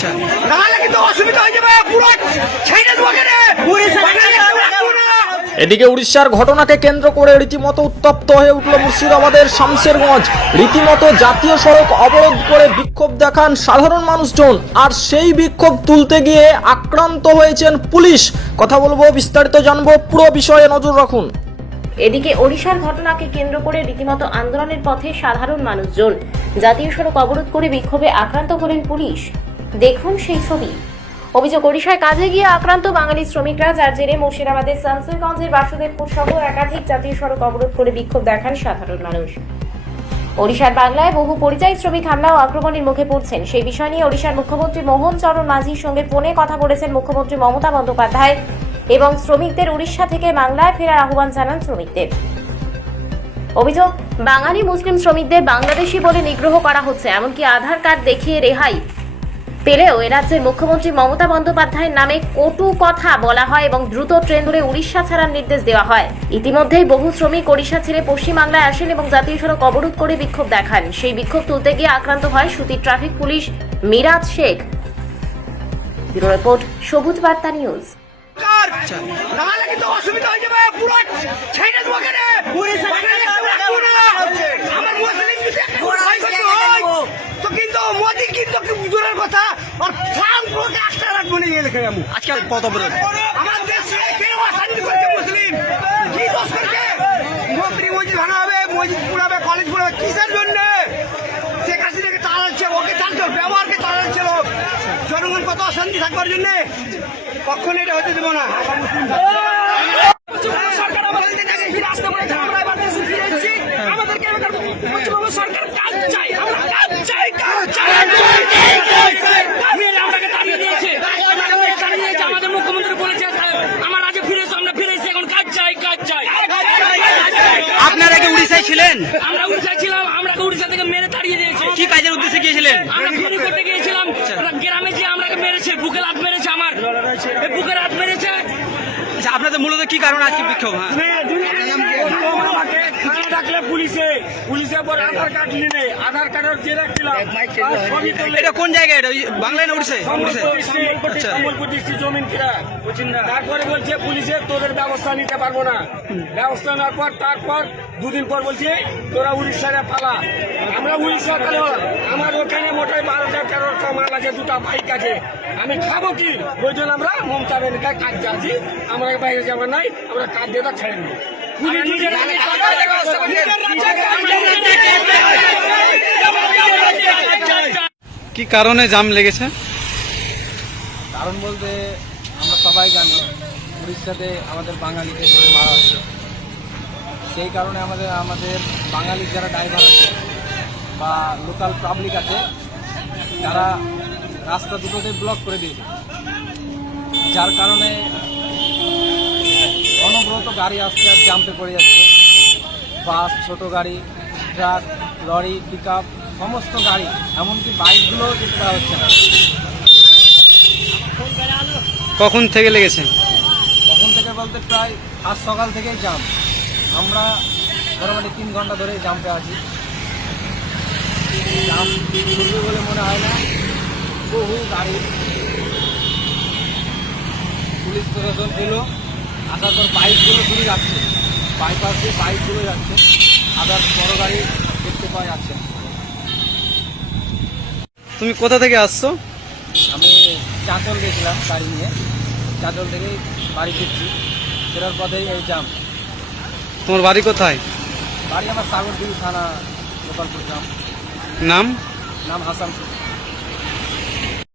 আচ্ছা, নাহলে কিন্তু অসুবিধা হয়ে যাবে, পুরো ছেড়ে দেবো কেন? এদিকে উড়িষ্যার ঘটনাকে কেন্দ্র করে রীতিমতো উত্তপ্ত হয়ে উঠল মুর্শিদাবাদের শামশেরগঞ্জ। রীতিমতো জাতীয় সড়ক অবরোধ করে বিক্ষোভ দেখান সাধারণ মানুষজন, আর সেই বিক্ষোভ তুলতে গিয়ে আক্রান্ত হয়েছেন পুলিশ। কথা বলবো, বিস্তারিত জানবো, পুরো বিষয়ে নজর রাখুন। এদিকে ওড়িশার ঘটনাকে কেন্দ্র করে রীতিমতো আন্দোলনের পথে সাধারণ মানুষজন। জাতীয় সড়ক অবরোধ করে বিক্ষোভে আক্রান্ত হলেন পুলিশ। দেখুন সেই ছবি। অভিযোগ, ওড়িশায় কাজে গিয়ে আক্রান্ত বাঙালি শ্রমিকরা, যার জেরে মুর্শিদাবাদের শামশেরগঞ্জের বাসুদেবপুর সহ একাধিক জাতীয় সড়ক অবরোধ করে বিক্ষোভ দেখান সাধারণ মানুষ। ওড়িশার বাংলায় বহু পরিযায়ী শ্রমিক হামলা ও আক্রমণের মুখে পড়ছেন। সেই বিষয় নিয়ে ওড়িশার মুখ্যমন্ত্রী মোহন চরণ মাঝির সঙ্গে ফোনে কথা বলেছেন মুখ্যমন্ত্রী মমতা বন্দ্যোপাধ্যায় এবং শ্রমিকদের উড়িষ্যা থেকে বাংলায় ফেরার আহ্বান জানান শ্রমিকদের। অভিযোগ, বাঙালি মুসলিম শ্রমিকদের বাংলাদেশি বলে নিগ্রহ করা হচ্ছে, এমনকি আধার কার্ড দেখিয়ে রেহাই পেলেও এ রাজ্যের মুখ্যমন্ত্রী মমতা বন্দ্যোপাধ্যায়ের নামে কটু কথা বলা হয় এবং দ্রুত ট্রেন ধরে উড়িষ্যা ছাড়ার নির্দেশ দেওয়া হয়। ইতিমধ্যেই বহু শ্রমিক ওড়িশা ছেড়ে পশ্চিমবাংলায় আসেন এবং জাতীয় সড়ক অবরোধ করে বিক্ষোভ দেখান। সেই বিক্ষোভ তুলতে গিয়ে আক্রান্ত হয় সুতির traffic police Miraj Sheikh. Bureau report, Sabuj Barta news. নাহলে কিন্তু অসুবিধা হয়ে যাবে, পুরো ছেড়ে দেবো কেন? আমার মুসলিম তো কিন্তু মোদি কিন্তু দূরের কথা, আর ফার্ম পুরো একটা রাখবো না লিখে যাবো। আজকাল কত বড় আমার দেশে কেউ অশান্তি করছে, মুসলিম কি দোষ করছে? মন্ত্রী মসজিদ ভাঙা হবে, মসজিদ পুরাবে, কলেজ পুরাবে, কিসের জন্য? শেখ হাসিনাকে তাড়াচ্ছে, ওকে তাড়াচ্ছে, ব্যবহারকে তাড়াচ্ছে লোক। জনগণ কত অশান্তি থাকবার জন্য কখনো এটা হতে দেবো না। সরকার আমাদের ফিরে আসতে পারে, আমরা এবার দেশে ফিরে এসেছি, আমাদেরকে পশ্চিমবঙ্গ সরকার কাজ চাই, আমরা কাজ চাই, কাজ চাই। আমাকে তাড়িয়ে দিয়েছে, আমাদের মুখ্যমন্ত্রী বলেছে আমার আজ ফিরে এসে, আমরা ফিরে এসে এখন কাজ চাই, কাজ চাই। আপনারা কি উড়িষ্যায় ছিলেন? আমরা উড়িষ্যায় ছিলাম, আমরা উড়িষ্যা থেকে মেরে তাড়িয়ে দিয়েছে। কি কাজের উদ্দেশ্যে গিয়েছিলেন? আমরা ফেরি করতে গিয়েছিলাম, গ্রামে যে আমাকে মেরেছে, বুকে লাত মেরেছে, আমার বুকে লাত মেরেছে। আচ্ছা, আপনাদের মূলত কি কারণে আজকে বিক্ষোভ? আধার কার্ডের যে রাখছিলাম, এটা কোন জায়গায়? এটা বাংলায় না উড়িষ্যায়? সম্বলপুর ডিস্ট্রিক্ট জমিন কিরা। তারপরে বলছে পুলিশে তোদের ব্যবস্থা নিতে পারবো না, ব্যবস্থা নেওয়ার পর তারপর দুদিন পর বলছে তোরা উড়িষ্যায় পালা। আমরা উড়িষ্যা পালা, আমার ওখানে মোটাই 12-13টা মাল আছে, 2টা বাইক আছে, আমি খাবো কি? ওই জন্য আমরা মমতা ব্যানার্জির কাজ যাচ্ছি, আমরা বাইরে যাবো নাই, আমরা কাজ দিয়ে ছেড়ে দেবো। কি কারণে জাম লেগেছে? কারণ বলতে আমরা সবাই জানি উড়িষ্যাতে আমাদের বাঙালিকে ধরে মারা হচ্ছে। সেই কারণে আমাদের বাঙালির যারা ড্রাইভার আছে বা লোকাল পাবলিক আছে, তারা রাস্তা দুটোতে ব্লক করে দিয়েছে, যার কারণে অনবরত গাড়ি আসতে আর জাম্পে পড়ে যাচ্ছে। বাস, ছোট গাড়ি, ট্রাক, লরি, পিক আপ, সমস্ত গাড়ি, এমনকি বাইকগুলোও যেতে দেওয়া হচ্ছে না। কখন থেকে লেগেছে? কখন থেকে বলতে প্রায় আজ সকাল থেকেই জাম। আমরা মোটামুটি 3 ঘন্টা ধরে জাম্পে আছি। জাম শুরু বলে মনে হয় না, বহু গাড়ি, পুলিশ প্রশাসন এলো, আসার পর বাইকগুলো শুরু যাচ্ছে, বাইপাস দিয়ে বাইকগুলো যাচ্ছে, আদার বড় গাড়ি দেখতে পাওয়া যাচ্ছে। তুমি কোথা থেকে আসছো? আমি চাঁচল গেছিলাম গাড়ি নিয়ে, চাঁচল থেকেই বাড়ি ফিরছি, ফেরার পথেই এই জাম। তোমার বাড়ি কোথায়? বাড়ি আমার সাগরদিঘি থানা, গোপালপুর গ্রাম। নাম? নাম হাসানপুর।